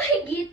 barriguinha